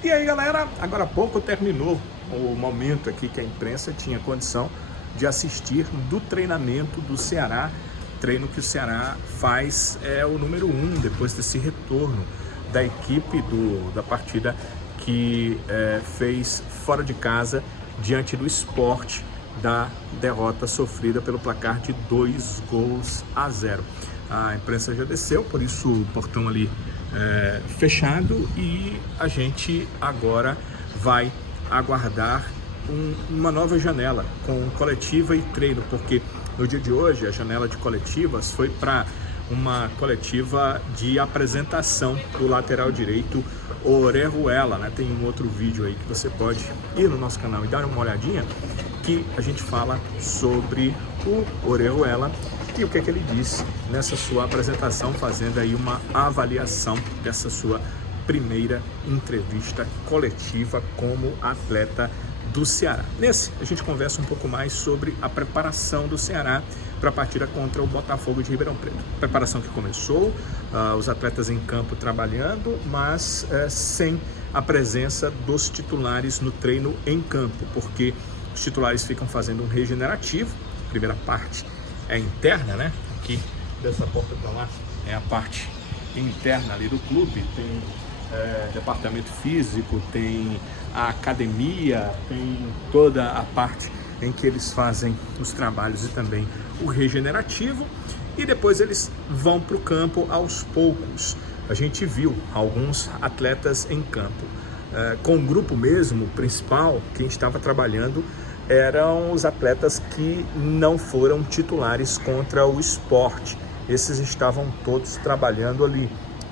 E aí, galera, agora há pouco terminou o momento aqui que a imprensa tinha condição de assistir do treinamento do Ceará. Treino que o Ceará faz é o número 1 depois desse retorno da equipe da partida que fez fora de casa diante do Sport, da derrota sofrida pelo placar de 2-0. A imprensa já desceu, por isso o portão ali fechado, e a gente agora vai aguardar uma nova janela com coletiva e treino, porque no dia de hoje a janela de coletivas foi para uma coletiva de apresentação do lateral direito Orejuela, né? Tem um outro vídeo aí que você pode ir no nosso canal e dar uma olhadinha, que a gente fala sobre o Orejuela e o que é que ele disse nessa sua apresentação, fazendo aí uma avaliação dessa sua primeira entrevista coletiva como atleta do Ceará. Nesse, a gente conversa um pouco mais sobre a preparação do Ceará para a partida contra o Botafogo de Ribeirão Preto. Preparação que começou, os atletas em campo trabalhando, mas sem a presença dos titulares no treino em campo, porque os titulares ficam fazendo um regenerativo. A primeira parte é interna, né? Aqui dessa porta para lá é a parte interna ali do clube, tem departamento físico, tem a academia, tem toda a parte em que eles fazem os trabalhos e também o regenerativo, e depois eles vão para o campo aos poucos. A gente viu alguns atletas em campo. Com o grupo mesmo principal, quem estava trabalhando eram os atletas que não foram titulares contra o Sport. Esses estavam todos trabalhando ali.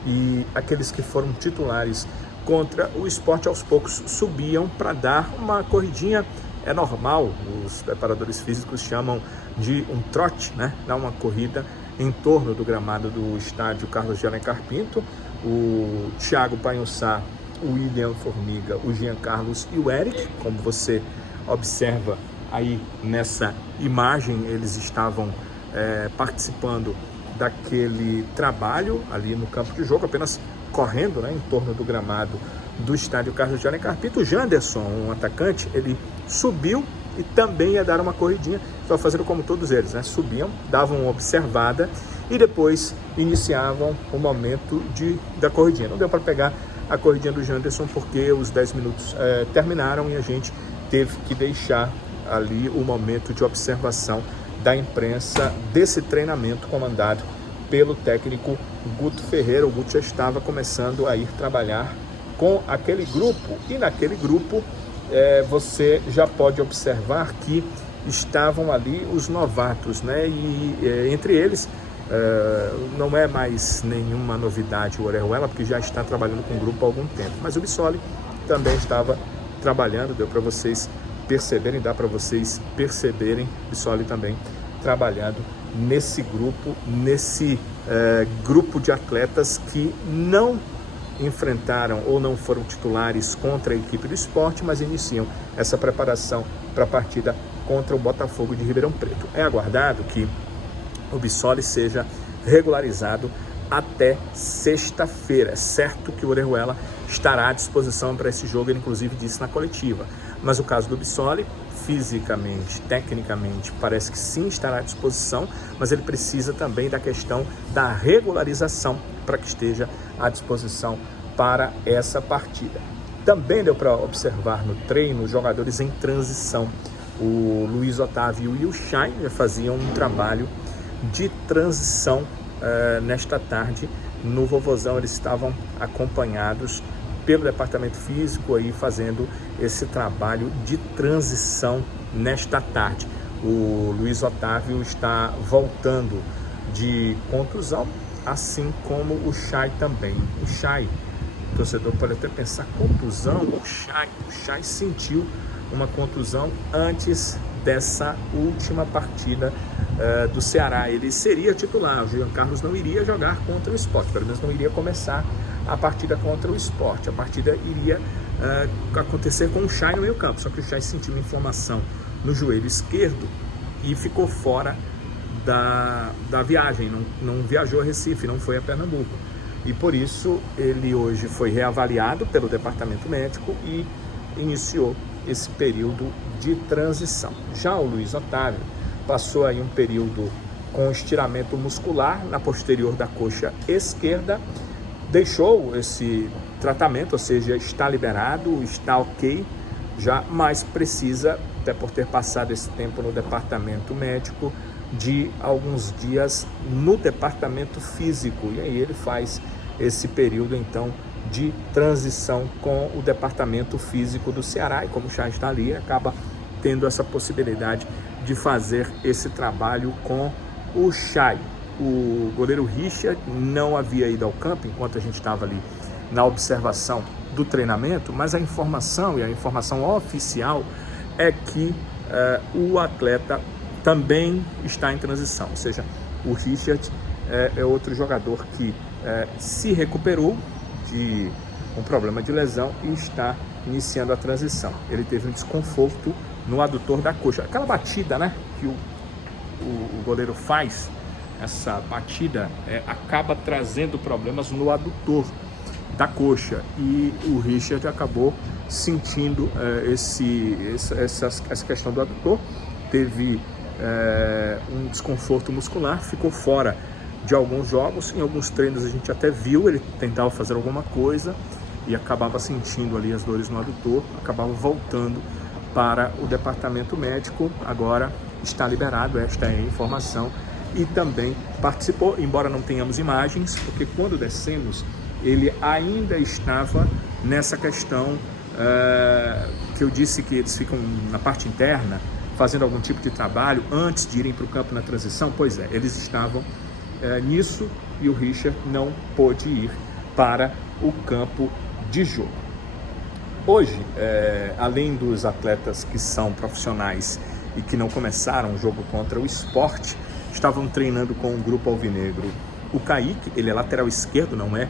E aqueles que foram titulares contra o Sport, aos poucos subiam para dar uma corridinha. É normal, os preparadores físicos chamam de um trote, né? Dar uma corrida em torno do gramado do estádio Carlos de Alencar Pinto. O Thiago Panhussá, o William Formiga, o Jean Carlos e o Eric, como você observa aí nessa imagem, eles estavam participando daquele trabalho ali no campo de jogo, apenas correndo, né, em torno do gramado do estádio Carlos de Alencar Pinto. O Janderson, um atacante, ele subiu e também ia dar uma corridinha, só fazendo como todos eles, né? Subiam, davam uma observada e depois iniciavam o momento da corridinha. Não deu para pegar a corridinha do Janderson porque os 10 minutos terminaram e a gente teve que deixar ali o momento de observação da imprensa desse treinamento comandado pelo técnico Guto Ferreira. O Guto já estava começando a ir trabalhar com aquele grupo, e naquele grupo você já pode observar que estavam ali os novatos, né? E entre eles não é mais nenhuma novidade o Orejuela, porque já está trabalhando com o grupo há algum tempo, mas o Bissoli também estava trabalhando, deu para vocês perceberem, dá para vocês perceberem, o Bissoli também trabalhando nesse grupo de atletas que não enfrentaram ou não foram titulares contra a equipe do Sport, mas iniciam essa preparação para a partida contra o Botafogo de Ribeirão Preto. É aguardado que o Bissoli seja regularizado até sexta-feira. É certo que o Orejuela estará à disposição para esse jogo, ele inclusive disse na coletiva, mas o caso do Bissoli, fisicamente, tecnicamente, parece que sim estará à disposição, mas ele precisa também da questão da regularização para que esteja à disposição para essa partida. Também deu para observar no treino os jogadores em transição. O Luiz Otávio e o Chay faziam um trabalho de transição nesta tarde no Vovozão. Eles estavam acompanhados pelo departamento físico aí fazendo esse trabalho de transição nesta tarde. O Luiz Otávio está voltando de contusão, assim como o Chay também. O Chay, o torcedor pode até pensar, contusão? O Chay sentiu uma contusão antes dessa última partida do Ceará. Ele seria titular, o Jean Carlos não iria jogar contra o Sport, pelo menos não iria começar a partida contra o Sport. A partida iria acontecer com o Chay no meio campo, só que o Chay sentiu uma inflamação no joelho esquerdo e ficou fora da viagem, não viajou a Recife, não foi a Pernambuco. e por isso ele hoje foi reavaliado pelo departamento médico e iniciou esse período de transição. Já o Luiz Otávio passou aí um período com estiramento muscular na posterior da coxa esquerda, deixou esse tratamento, ou seja, está liberado, está ok, já, mas precisa, até por ter passado esse tempo no departamento médico, de alguns dias no departamento físico, e aí ele faz esse período então de transição com o departamento físico do Ceará, e como já está ali, acaba tendo essa possibilidade de fazer esse trabalho com o Chay. O goleiro Richard não havia ido ao campo enquanto a gente estava ali na observação do treinamento, mas a informação, e a informação oficial, é que o atleta também está em transição, ou seja, o Richard é outro jogador que se recuperou de um problema de lesão e está iniciando a transição. Ele teve um desconforto no adutor da coxa, aquela batida, né, que o goleiro faz, essa batida acaba trazendo problemas no adutor da coxa, e o Richard acabou sentindo essa questão do adutor, teve um desconforto muscular, ficou fora de alguns jogos. Em alguns treinos a gente até viu ele tentava fazer alguma coisa e acabava sentindo ali as dores no adutor, acabava voltando para o departamento médico. Agora está liberado, esta é a informação, e também participou, embora não tenhamos imagens, porque quando descemos ele ainda estava nessa questão que eu disse, que eles ficam na parte interna fazendo algum tipo de trabalho antes de irem para o campo na transição. Pois é, eles estavam nisso, e o Richard não pôde ir para o campo de jogo. Hoje, além dos atletas que são profissionais e que não começaram o jogo contra o Sport, estavam treinando com o grupo alvinegro o Kaique, ele é lateral esquerdo, não é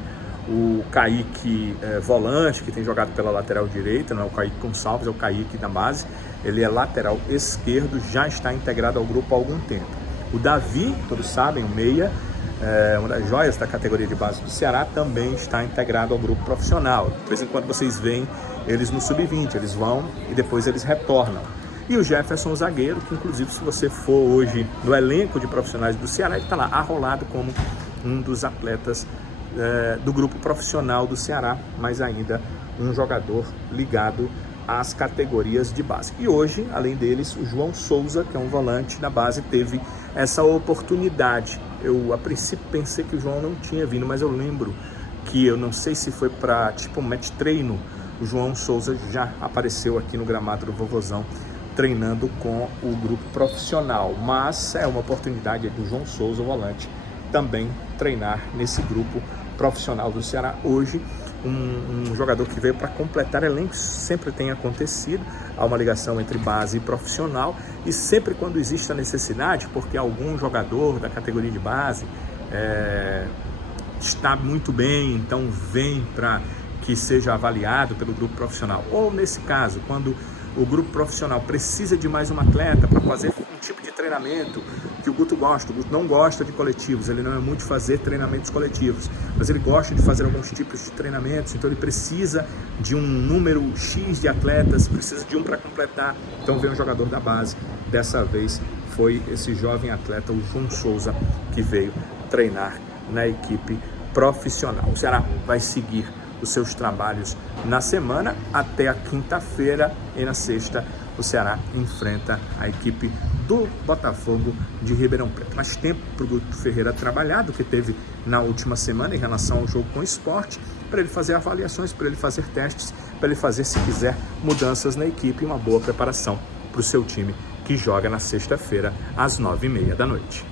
o Kaique volante, que tem jogado pela lateral direita, não é o Kaique Gonçalves, é o Kaique da base. Ele é lateral esquerdo, já está integrado ao grupo há algum tempo. O Davi, todos sabem, o meia, uma das joias da categoria de base do Ceará, também está integrado ao grupo profissional. De vez em quando vocês veem eles no sub-20, eles vão e depois eles retornam. E o Jefferson, o zagueiro, que inclusive se você for hoje no elenco de profissionais do Ceará, ele está lá arrolado como um dos atletas do grupo profissional do Ceará, mas ainda um jogador ligado às categorias de base. E hoje, além deles, o João Souza, que é um volante da base, teve essa oportunidade. Eu, a princípio, pensei que o João não tinha vindo, mas eu lembro que, eu não sei se foi para tipo um match treino, o João Souza já apareceu aqui no gramado do Vovozão, treinando com o grupo profissional. Mas é uma oportunidade do João Souza, o volante, também treinar nesse grupo profissional do Ceará. Hoje, um jogador que veio para completar elenco, sempre tem acontecido, há uma ligação entre base e profissional, e sempre quando existe a necessidade, porque algum jogador da categoria de base está muito bem, então vem para que seja avaliado pelo grupo profissional, ou nesse caso, quando o grupo profissional precisa de mais um atleta para fazer um tipo de treinamento que o Guto gosta. O Guto não gosta de coletivos, ele não é muito de fazer treinamentos coletivos, mas ele gosta de fazer alguns tipos de treinamentos, então ele precisa de um número X de atletas, precisa de um para completar, então vem um jogador da base. Dessa vez foi esse jovem atleta, o João Souza, que veio treinar na equipe profissional. O Ceará vai seguir os seus trabalhos na semana até a quinta-feira, e na sexta o Ceará enfrenta a equipe do Botafogo de Ribeirão Preto. Mais tempo para o Guto Ferreira trabalhar do que teve na última semana em relação ao jogo com o Sport, para ele fazer avaliações, para ele fazer testes, para ele fazer, se quiser, mudanças na equipe e uma boa preparação para o seu time, que joga na sexta-feira às 9h30 da noite.